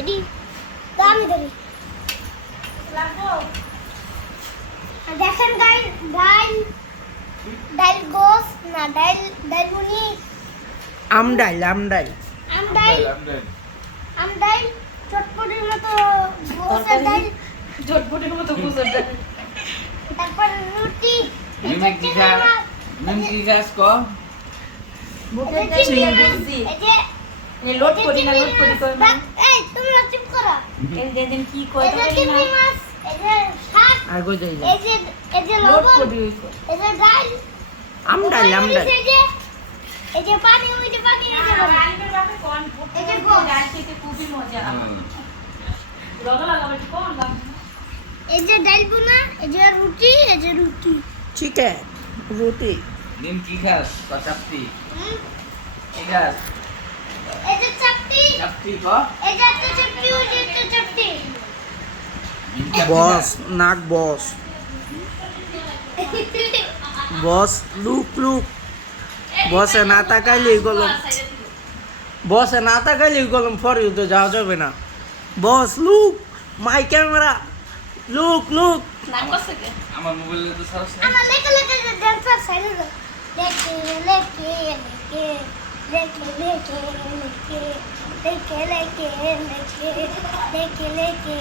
এডি দামি ধরি দেখেন ডাইল ডাইল ডাইল গোস না ডাইল ডাইল মুনি আমডাইল আমডাইল আম ডাইল আম ডাইল চটপটির মতো গোসের ডাইল চটপটির মতো গুজর ডাল। তারপর রুটি। মিমি কি খা মিমি কি। লোড এই যে করি না লোড করি মাছ, না এই তোমরা চুপ করো এই যে দিন কি কই এই যে বলি না চিংড়ি মাছ এই যে শাক আগে যাই এই যে এই যে লোড করি এই যে ডাল আমডাইল ওই আমডাইল মরিচ, এই যে পানি ওই যে পানি এই যে লবণ। বাপে কোন এই যে গোস। ডাল খেতে খুবই মজা রগা লাগাবে কোন লাগ এই যে ডাল বোনা এই যে রুটি এই যে রুটি চিকেন রুটি নিম কি খাস? ক চাপটি? কি খাস? যে চাপটি। চাপটি ক? যে একটা চাপটি ওই যে চাপটি। বস নাক বস। বস লুক লুক। বসে না তাকাইলে গলম। বসে না তাকাইলে গলম ফর ইউ তো যাওয়া যাবে না। Boss look my camera. Look look. আমার মোবাইলে তো সারস আমার লেখা লেখা যে ডান্সার লেখে leke leke leke leke leke leke leke